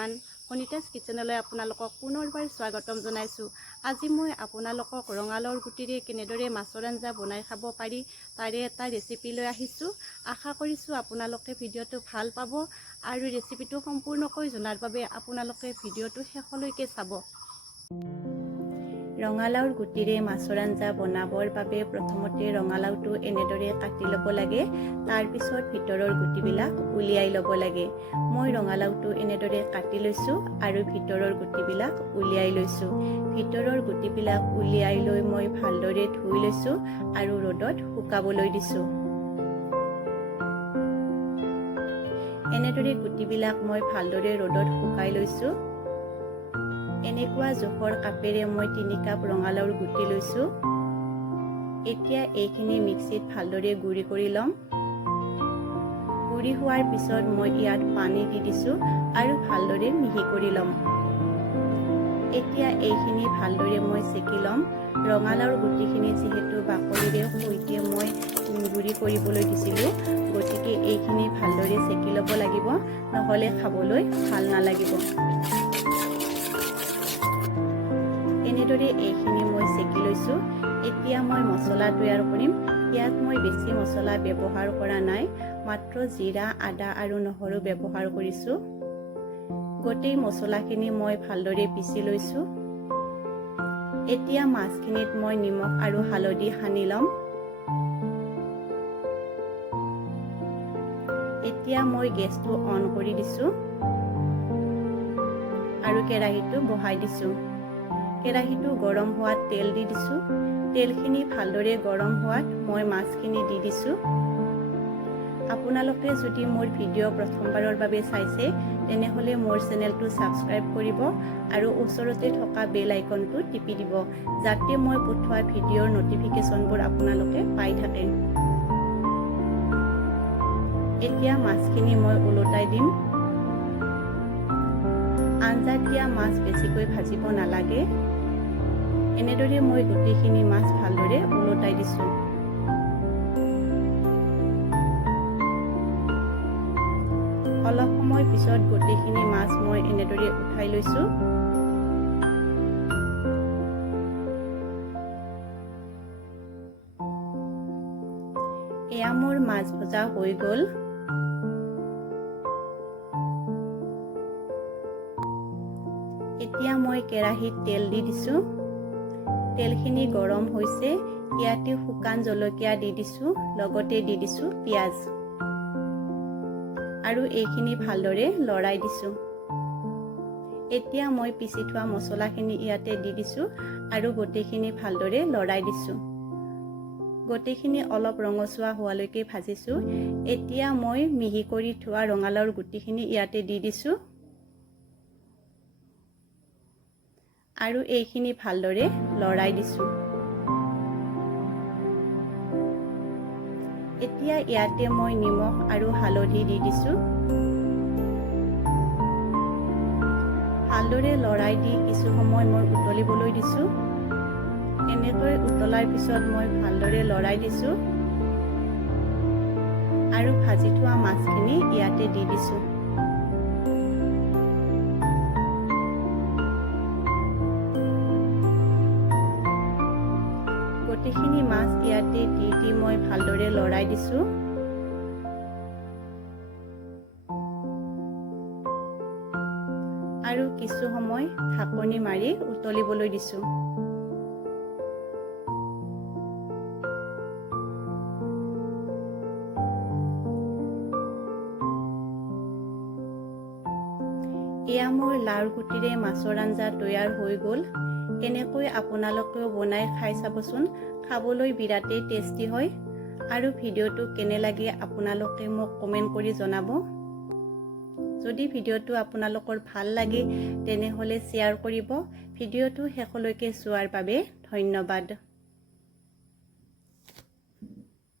Everyone বনিতাছ কিচেনলৈ আপোনালোকক পুনৰবাৰ স্বাগতম জনাইছোঁ। আজি মই আপোনালোকক ৰঙালাওৰ গুটিৰে কেনেদৰে মাছৰ আঞ্জা বনাই খাব পাৰি তাৰে এটা ৰেচিপি লৈ আহিছোঁ। আশা কৰিছোঁ আপোনালোকে ভিডিঅ'টো ভাল পাব আৰু ৰেচিপিটো সম্পূৰ্ণকৈ জনাৰ বাবে আপোনালোকে ভিডিঅ'টো শেষলৈকে চাব। ৰঙালাওৰ গুটিৰে মাছৰ আঞ্জা বনাবৰ বাবে প্ৰথমতে ৰঙালাওটো এনেদৰে কাটি ল'ব লাগে। তাৰ পিছত ভিতৰৰ গুটিবিলাক উলিয়াই ল'ব লাগে। মই ৰঙালাওটো এনেদৰে কাটি লৈছোঁ আৰু ভিতৰৰ গুটিবিলাক উলিয়াই লৈছোঁ। ভিতৰৰ গুটিবিলাক উলিয়াই লৈ মই ভালদৰে ধুই লৈছোঁ আৰু ৰ'দত শুকাবলৈ দিছোঁ। এনেদৰে গুটিবিলাক মই ভালদৰে ৰ'দত শুকাই লৈছোঁ। এনেকুৱা জোখৰ কাপেৰে মই 3 কাপ ৰঙালাওৰ গুটি লৈছোঁ। এতিয়া এইখিনি মিক্সিত ভালদৰে গুড়ি কৰি ল'ম। গুড়ি হোৱাৰ পিছত মই ইয়াত পানী দি দিছোঁ আৰু ভালদৰে মিহি কৰি ল'ম। এতিয়া এইখিনি ভালদৰে মই চেকি ল'ম। ৰঙালাওৰ গুটিখিনি যিহেতু বাকলিৰে সৈতে মই গুড়ি কৰিবলৈ দিছিলোঁ, গতিকে এইখিনি ভালদৰে চেকি ল'ব লাগিব, নহ'লে খাবলৈ ভাল নালাগিব। এনেদৰে এইখিনি মই চেকি লৈছোঁ। এতিয়া মই মছলা তৈয়াৰ কৰিম। ইয়াত মই বেছি মছলা ব্যৱহাৰ কৰা নাই, মাত্ৰ জিৰা, আদা আৰু নহৰু ব্যৱহাৰ কৰিছোঁ। গোটেই মছলাখিনি মই ভালদৰে পিচি লৈছোঁ। এতিয়া মাছখিনিত মই নিমখ আৰু হালধি সানি ল'ম। এতিয়া মই গেছটো অন কৰি দিছোঁ আৰু কেৰাহীটো বহাই দিছোঁ। কেৰাহীটো গৰম হোৱাত তেল দি দিছোঁ। তেলখিনি ভালদৰে গৰম হোৱাত মই মাছখিনি দি দিছোঁ। আপোনালোকে যদি মোৰ ভিডিঅ' প্ৰথমবাৰৰ বাবে চাইছে তেনেহ'লে মোৰ চেনেলটো ছাবস্ক্ৰাইব কৰিব আৰু ওচৰতে থকা বেল আইকনটো টিপি দিব, যাতে মই পঠোৱা ভিডিঅ'ৰ নটিফিকেশ্যনবোৰ আপোনালোকে পাই থাকে। এতিয়া মাছখিনি মই ওলটাই দিম। আঞ্জাত দিয়া মাছ বেছিকৈ ভাজিব নালাগে। এনেদৰে মই গোটেইখিনি মাছ ভালদৰে ওলটাই দিছোঁ। অলপ সময় পিছত গোটেইখিনি মাছ মই এনেদৰে উঠাই লৈছোঁ। এয়া মোৰ মাছ ভজা হৈ গ'ল। এতিয়া মই কেৰাহীত তেল দি দিছোঁ। তেলখিনি গৰম হৈছে। ইয়াতে শুকান জলকীয়া দি দিছোঁ, লগতে দি দিছোঁ পিঁয়াজ আৰু এইখিনি ভালদৰে লৰাই দিছোঁ। এতিয়া মই পিচি থোৱা মছলাখিনি ইয়াতে দি দিছোঁ আৰু গোটেইখিনি ভালদৰে লৰাই দিছোঁ। গোটেইখিনি অলপ ৰঙচুৱা হোৱালৈকে ভাজিছোঁ। এতিয়া মই মিহি কৰি থোৱা ৰঙালাওৰ গুটিখিনি ইয়াতে দি দিছোঁ আৰু এইখিনি ভালদৰে লৰাই দিছোঁ। এতিয়া ইয়াতে মই নিমখ আৰু হালধি দি দিছোঁ। ভালদৰে লৰাই দি কিছু সময় মই উতলিবলৈ দিছোঁ। এনেকৈ উতলাৰ পিছত মই ভালদৰে লৰাই দিছোঁ আৰু ভাজি থোৱা মাছখিনি ইয়াতে দি দিছোঁ। গোটেইখিনি মাছ ইয়াতে দি মই ভালদৰে লৰাই দিছোঁ। আৰু কিছু সময় ঢাকনি মাৰি উতলিবলৈ দিছোঁ। এয়া মোৰ লাওৰ গুটিৰে মাছৰ আঞ্জা তৈয়াৰ হৈ গ'ল। এনেকৈ আপোনালোকেও বনাই খাই চাবচোন, খাবলৈ বিৰাটেই টেষ্টি হয়। আৰু ভিডিঅ'টো কেনে লাগে আপোনালোকে মোক কমেণ্ট কৰি জনাব। যদি ভিডিঅ'টো আপোনালোকৰ ভাল লাগে তেনেহ'লে শ্বেয়াৰ কৰিব। ভিডিঅ'টো শেষলৈকে চোৱাৰ বাবে ধন্যবাদ।